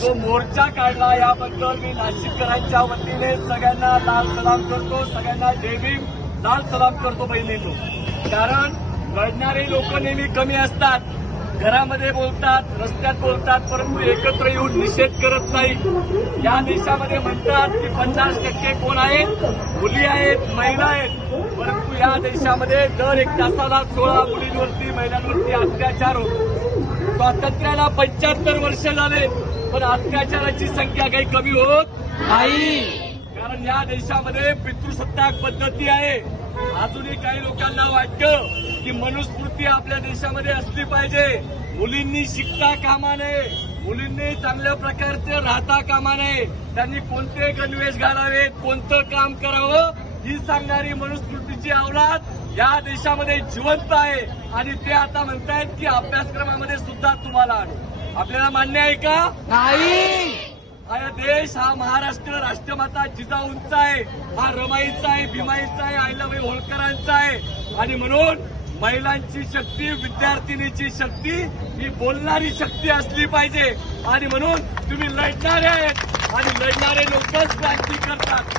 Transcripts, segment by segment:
जो मोर्चा काढला याबद्दल मी नाशिककरांच्या वतीने सगळ्यांना लाल सलाम करतो सगळ्यांना जय भीम लाल सलाम करतो बहिणींनो. कारण लढणारे लोक नेहमी कमी असतात घरामध्ये बोलतात रस्त्यात बोलतात परंतु एकत्र येऊन निषेध करत नाही या देशामध्ये म्हणतात की पन्नास टक्के कोण आहेत? मुली आहेत महिला आहेत. परंतु या देशामध्ये दर एक तासाला सोळा मुलींवरती महिलांवरती अत्याचार होतो. स्वातंत्र्याला पंच्याहत्तर वर्ष झाले. पण अत्याचाराची संख्या काही कमी होत नाही. कारण या देशामध्ये पितृसत्ताक पद्धती आहे. अजूनही काही लोकांना वाटतं की मनुस्मृती आपल्या देशामध्ये असली पाहिजे. मुलींनी शिकता कामा नये. मुलींनी चांगल्या प्रकारचे राहता कामा नये. त्यांनी कोणते गणवेश घालावेत कोणतं काम करावं ही सांगणारी मनुस्मृतीची अवलाद या देशामध्ये जिवंत आहे. आणि ते आता म्हणतायत की अभ्यासक्रमामध्ये सुद्धा तुम्हाला आणू. आपल्याला मान्य आहे का? नाही. हा देश हा महाराष्ट्र राष्ट्रमाता जिजाऊंचा आहे हा रमाईचा आहे भीमाईचा आहे आईलाबाई होळकरांचा आहे. आणि म्हणून महिलांची शक्ती विद्यार्थिनीची शक्ती ही बोलणारी शक्ती असली पाहिजे. आणि म्हणून तुम्ही लढणारे आहेत. आणि लढणारे लोकच क्रांती करतात.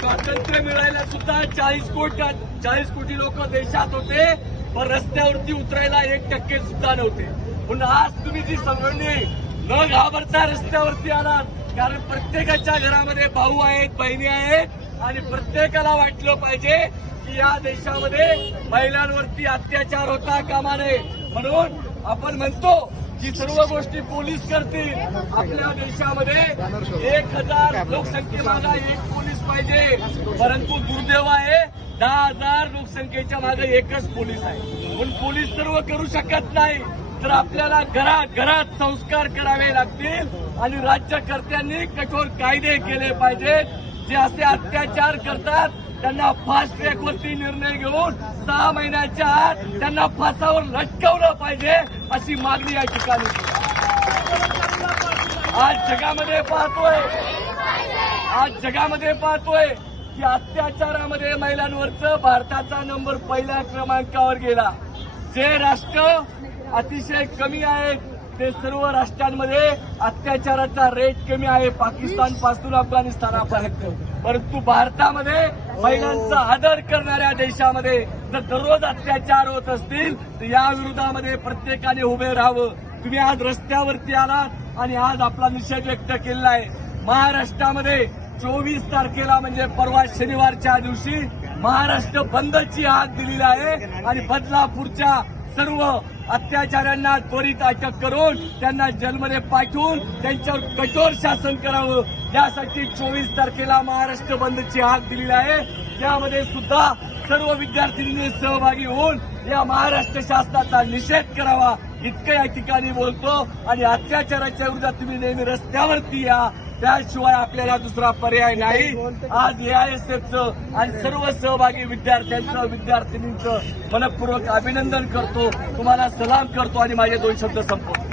स्वातंत्र्य मिळायला सुद्धा चाळीस कोटी चाळीस कोटी लोक देशात होते. पण रस्त्यावरती उतरायला एक टक्के सुद्धा नव्हते. म्हणून आज तुम्ही जी संघटने न घाबरता रस्त्यावरती आलात कारण प्रत्येकाच्या घरामध्ये भाऊ आहेत बहिणी आहेत आणि प्रत्येकाला वाटलं पाहिजे की या देशामध्ये महिलांवरती अत्याचार होता कामा नये. म्हणून आपण म्हणतो की सर्व गोष्टी पोलीस करतील. आपल्या देशामध्ये एक हजार लोकसंख्येमागा एक पोलीस पाहिजे. परंतु दुर्दैव आहे दहा हजार लोकसंख्येच्या मागे एकच पोलीस आहे. पण पोलीस सर्व करू शकत नाही. तर आपल्याला घरा घरात संस्कार करावे लागतील आणि राज्यकर्त्यांनी कठोर कायदे केले पाहिजेत. जे असे अत्याचार करतात त्यांना फास्ट ट्रॅकवरती निर्णय घेऊन सहा महिन्याच्या आत त्यांना फासावर लटकवलं पाहिजे अशी मागणी या ठिकाणी आज जगामध्ये पाहतोय. आज जगामध्ये पाहतोय. की अत्याचारामध्ये महिलांवरचं भारताचा नंबर पहिल्या क्रमांकावर गेला. जे राष्ट्र अतिशय कमी आहेत ते सर्व राष्ट्रांमध्ये अत्याचाराचा रेट कमी आहे. पाकिस्तानपासून अफगाणिस्तानापर्यंत. परंतु भारतामध्ये महिलांचा आदर करणाऱ्या देशामध्ये जर दररोज अत्याचार होत असतील तर या विरोधामध्ये प्रत्येकाने उभे राहावं. तुम्ही आज रस्त्यावरती आलात आणि आज आपला निषेध व्यक्त केलेला आहे. महाराष्ट्रामध्ये चोवीस तारखेला म्हणजे परवा शनिवारच्या दिवशी महाराष्ट्र बंदची हात दिलेली आहे आणि बदलापूरच्या सर्व अत्याचाऱ्यांना त्वरित अटक करून त्यांना जन्मने पाठवून त्यांच्यावर कठोर शासन करावं. यासाठी चोवीस तारखेला महाराष्ट्र बंदची हाक दिलेली आहे. त्यामध्ये सुद्धा सर्व विद्यार्थ्यांनी सहभागी होऊन या महाराष्ट्र शासनाचा निषेध करावा. इतकं या ठिकाणी बोलतो आणि अत्याचाराच्या विरोधात तुम्ही नेहमी रस्त्यावरती या. त्याशिवाय आपल्याला दुसरा पर्याय नाही. आज एआयएसएफचं आणि सर्व सहभागी विद्यार्थ्यांचं विद्यार्थिनींचं मनपूर्वक अभिनंदन करतो. तुम्हाला सलाम करतो आणि माझे दोन शब्द संपवतो.